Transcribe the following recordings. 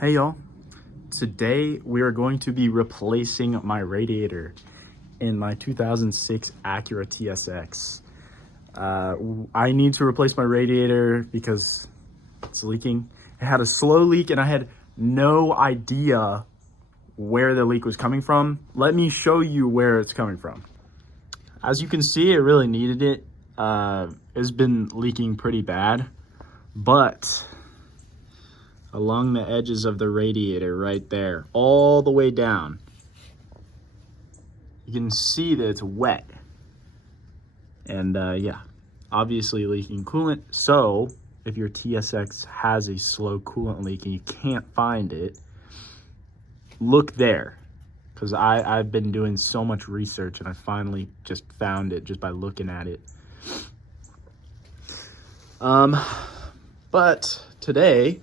Hey y'all, today we are going to be replacing my radiator in my 2006 Acura TSX. I need to replace my radiator because it's leaking. It had a slow leak and I had no idea where the leak was coming from. Let me show you where it's coming from. As you can see, it really needed it. It's been leaking pretty bad, but along the edges of the radiator right there, all the way down, you can see that it's wet. And yeah, obviously leaking coolant. So if your TSX has a slow coolant leak and you can't find it, look there. Because I've been doing so much research and I finally just found it just by looking at it. But today,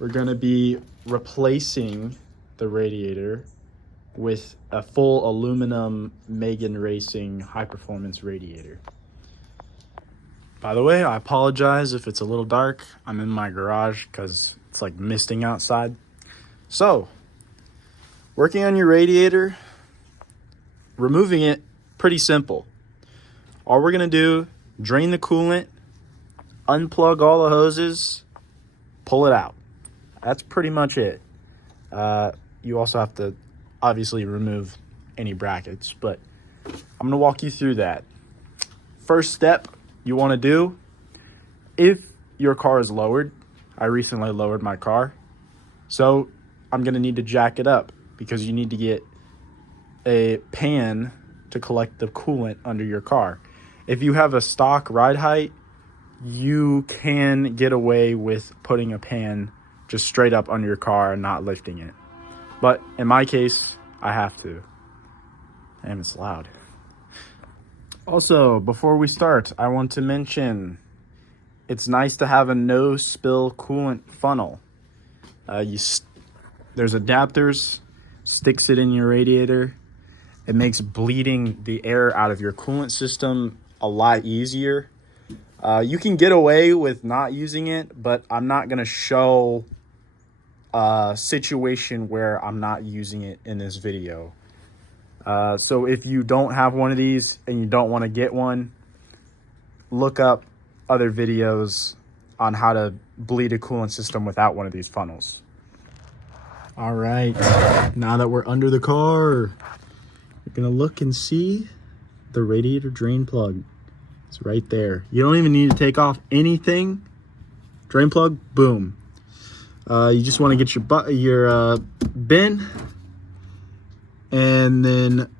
we're going to be replacing the radiator with a full aluminum Megan Racing high-performance radiator. By the way, I apologize if it's a little dark. I'm in my garage because it's like misting outside. So, working on your radiator, removing it, pretty simple. All we're going to do, drain the coolant, unplug all the hoses, pull it out. That's pretty much it. You also have to obviously remove any brackets, but I'm gonna walk you through that. First step you wanna do, if your car is lowered, I recently lowered my car, so I'm gonna need to jack it up because you need to get a pan to collect the coolant under your car. If you have a stock ride height, you can get away with putting a pan just straight up under your car and not lifting it. But in my case, I have to. Damn, it's loud. Also, before we start, I want to mention it's nice to have a no-spill coolant funnel. There's adapters, sticks it in your radiator. It makes bleeding the air out of your coolant system a lot easier. You can get away with not using it, but I'm not going to show a situation where I'm not using it in this video. So if you don't have one of these and you don't want to get one, look up other videos on how to bleed a coolant system without one of these funnels. All right, now that we're under the car, you're going to look and see the radiator drain plug. It's right there. You don't even need to take off anything. Drain plug, boom. You just want to get your bin and then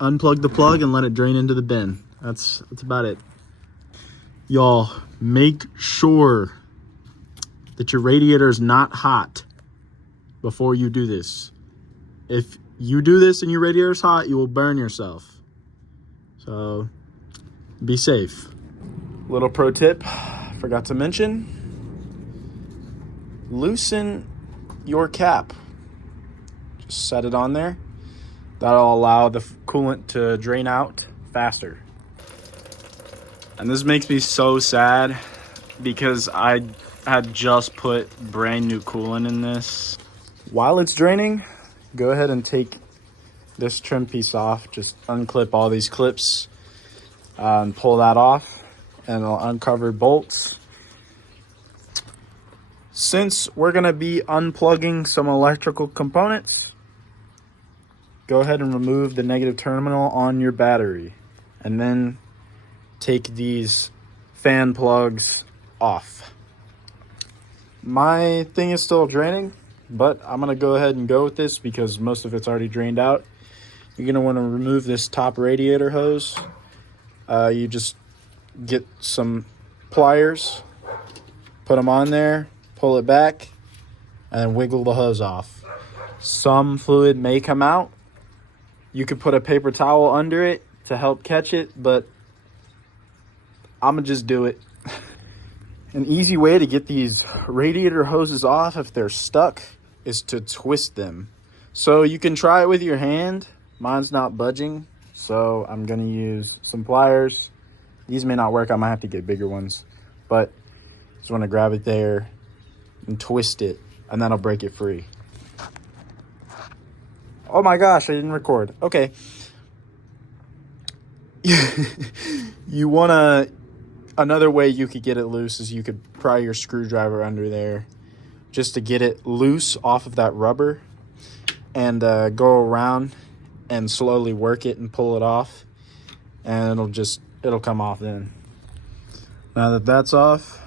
unplug the plug and let it drain into the bin. That's about it. Y'all, make sure that your radiator is not hot before you do this. If you do this and your radiator is hot, you will burn yourself. So be safe. Little pro tip, forgot to mention, loosen your cap. Just set it on there. That'll allow the coolant to drain out faster. And this makes me so sad because I had just put brand new coolant in this. While it's draining, go ahead and take this trim piece off. Just unclip all these clips and pull that off, and it'll uncover bolts. Since we're going to be unplugging some electrical components, go ahead and remove the negative terminal on your battery and then take these fan plugs off. My thing is still draining, but I'm going to go ahead and go with this because most of it's already drained out. You're going to want to remove this top radiator hose. You just get some pliers, put them on there, pull it back, and then wiggle the hose off. Some fluid may come out. You could put a paper towel under it to help catch it, but I'm going to just do it. An easy way to get these radiator hoses off if they're stuck is to twist them. So you can try it with your hand. Mine's not budging, so I'm going to use some pliers. These may not work. I might have to get bigger ones, but just want to grab it there and twist it. and that'll break it free. Oh my gosh, I didn't record. Okay. You want to... Another way you could get it loose is you could pry your screwdriver under there just to get it loose off of that rubber, and go around and slowly work it and pull it off, and it'll come off then. Now that that's off,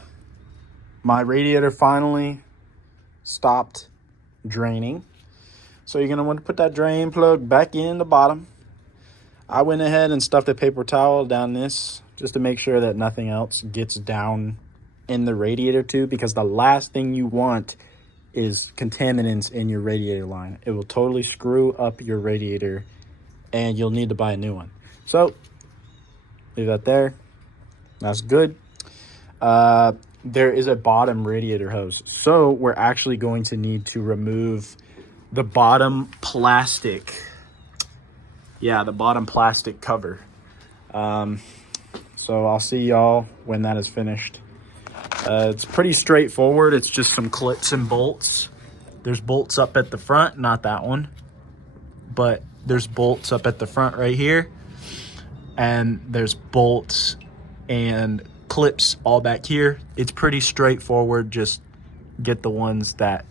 my radiator finally stopped draining. So you're going to want to put that drain plug back in the bottom. I went ahead and stuffed a paper towel down this just to make sure that nothing else gets down in the radiator tube, because the last thing you want is contaminants in your radiator line. It will totally screw up your radiator and you'll need to buy a new one. So leave that there. That's good. There is a bottom radiator hose. So we're actually going to need to remove the bottom plastic. Yeah, the bottom plastic cover. So I'll see y'all when that is finished. It's pretty straightforward. It's just some clips and bolts. There's bolts up at the front, not that one, but there's bolts up at the front right here. And there's bolts and clips all back here. It's pretty straightforward. Just get the ones that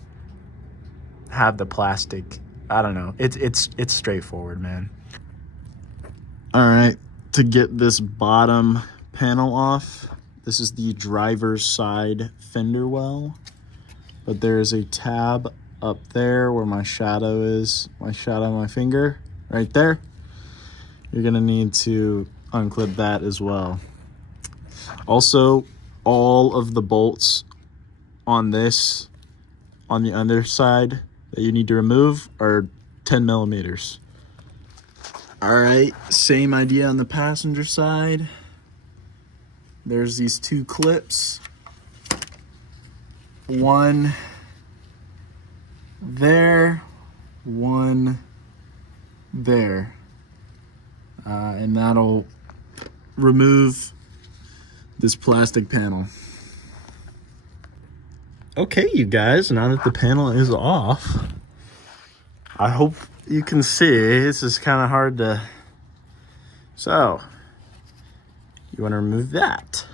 have the plastic. I don't know. It's straightforward, man. All right, to get this bottom panel off, this is the driver's side fender well, but there is a tab up there where my shadow is, my shadow of my finger, right there. You're gonna need to unclip that as well. Also, all of the bolts on this, on the underside that you need to remove, are 10 millimeters. All right, same idea on the passenger side. There's these two clips. One there, one there. And that'll remove this plastic panel. Okay, you guys, now that the panel is off, I hope you can see. This is kind of hard to... So, you want to remove that.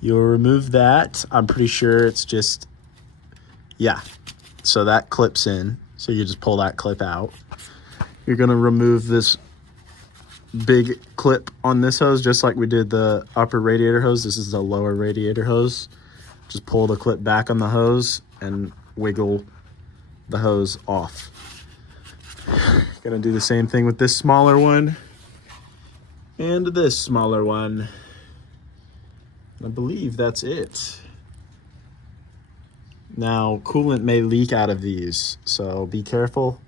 You'll remove that. I'm pretty sure it's just... Yeah, so that clips in. So you just pull that clip out. You're going to remove this big clip on this hose, just like we did the upper radiator hose. This is the lower radiator hose. Just pull the clip back on the hose and wiggle the hose off. Gonna do the same thing with this smaller one and this smaller one. I believe that's it. Now, coolant may leak out of these, so be careful.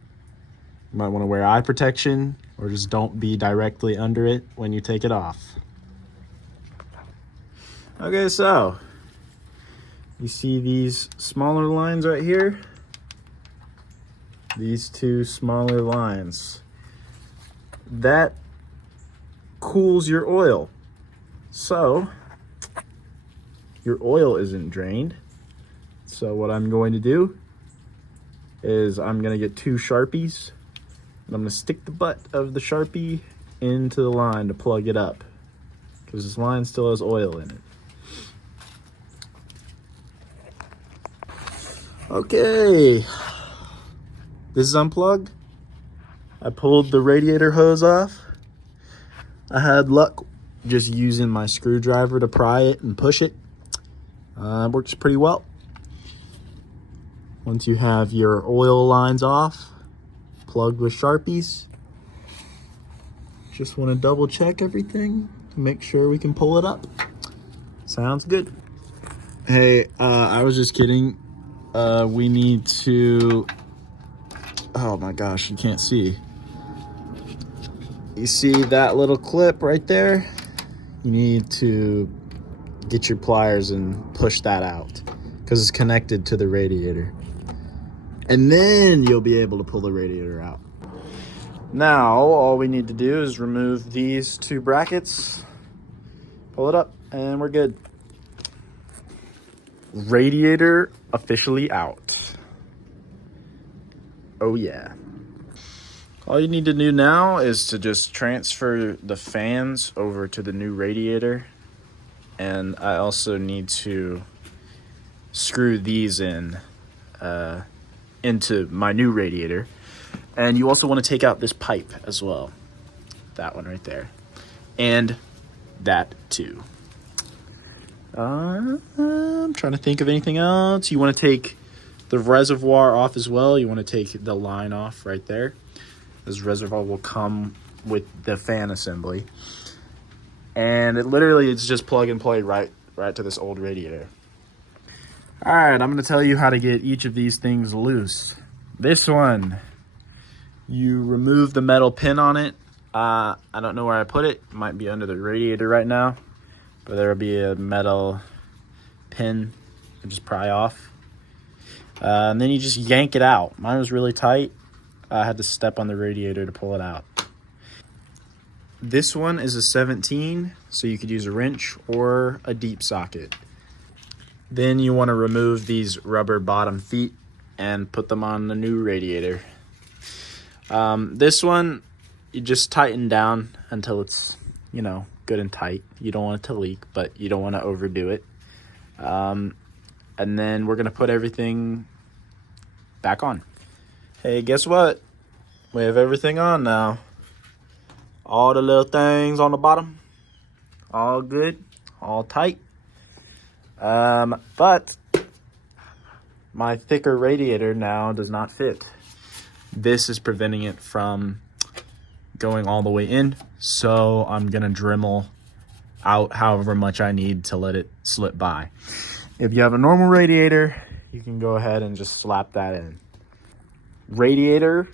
You might want to wear eye protection, or just don't be directly under it when you take it off. Okay, so you see these smaller lines right here? These two smaller lines. That cools your oil. So your oil isn't drained. So what I'm going to do is I'm going to get two Sharpies, and I'm going to stick the butt of the Sharpie into the line to plug it up, because this line still has oil in it. Okay, this is unplugged. I pulled the radiator hose off. I had luck just using my screwdriver to pry it and push it. Works pretty well. Once you have your oil lines off, plugged with Sharpies, just want to double check everything to make sure we can pull it up. Sounds good. Hey, I was just kidding. We need to... Oh my gosh, you can't see. You see that little clip right there? You need to get your pliers and push that out, because it's connected to the radiator. And then you'll be able to pull the radiator out. Now, all we need to do is remove these two brackets, pull it up, and we're good. Radiator officially out. Oh yeah. All you need to do now is to just transfer the fans over to the new radiator. And I also need to screw these in into my new radiator. And you also want to take out this pipe as well. That one right there. And that too. I'm trying to think of anything else. You want to take the reservoir off as well. You want to take the line off right there. This reservoir will come with the fan assembly. And it literally is just plug and play right to this old radiator. All right, I'm gonna tell you how to get each of these things loose. This one, you remove the metal pin on it. I don't know where I put it. It might be under the radiator right now, but there'll be a metal pin and just pry off. And then you just yank it out. Mine was really tight. I had to step on the radiator to pull it out. This one is a 17, so you could use a wrench or a deep socket. Then you want to remove these rubber bottom feet and put them on the new radiator. This one, you just tighten down until it's, good and tight. You don't want it to leak, but you don't want to overdo it. And then we're going to put everything back on. Hey, guess what? We have everything on now. All the little things on the bottom, all good, all tight. But my thicker radiator now does not fit. This is preventing it from going all the way in, so I'm gonna Dremel out however much I need to let it slip by. If you have a normal radiator, you can go ahead and just slap that in. Radiator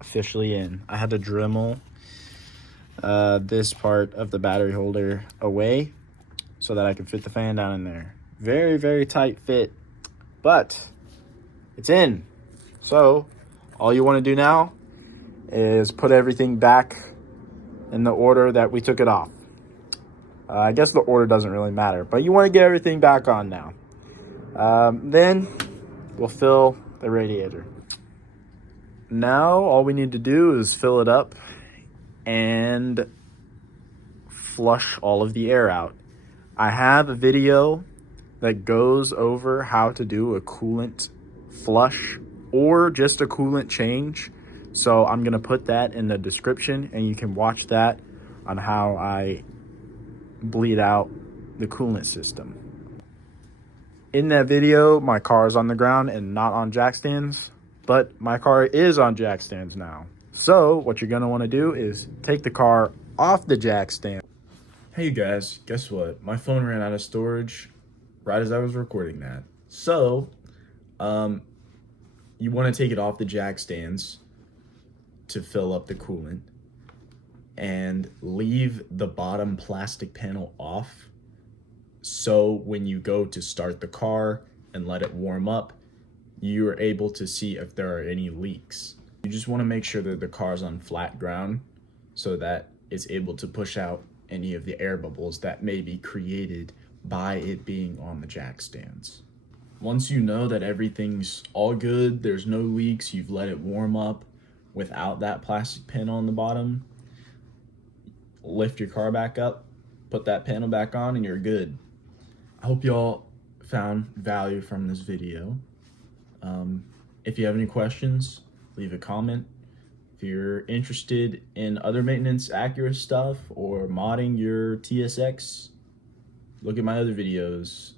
officially in. I had to Dremel this part of the battery holder away so that I could fit the fan down in there. Very, very tight fit, but it's in. So all you want to do now is put everything back in the order that we took it off. I guess the order doesn't really matter, but you want to get everything back on now. Then we'll fill the radiator. Now all we need to do is fill it up and flush all of the air out. I have a video that goes over how to do a coolant flush or just a coolant change. So I'm gonna put that in the description and you can watch that on how I bleed out the coolant system. In that video, my car is on the ground and not on jack stands, but my car is on jack stands now. So what you're gonna wanna do is take the car off the jack stand. Hey guys, guess what? My phone ran out of storage right as I was recording that. So, you wanna take it off the jack stands to fill up the coolant and leave the bottom plastic panel off. So when you go to start the car and let it warm up, you are able to see if there are any leaks. You just want to make sure that the car is on flat ground so that it's able to push out any of the air bubbles that may be created by it being on the jack stands. Once you know that everything's all good, there's no leaks, you've let it warm up without that plastic panel on the bottom, lift your car back up, put that panel back on, and you're good. I hope y'all found value from this video. If you have any questions, leave a comment. If you're interested in other maintenance Acura stuff or modding your TSX, look at my other videos.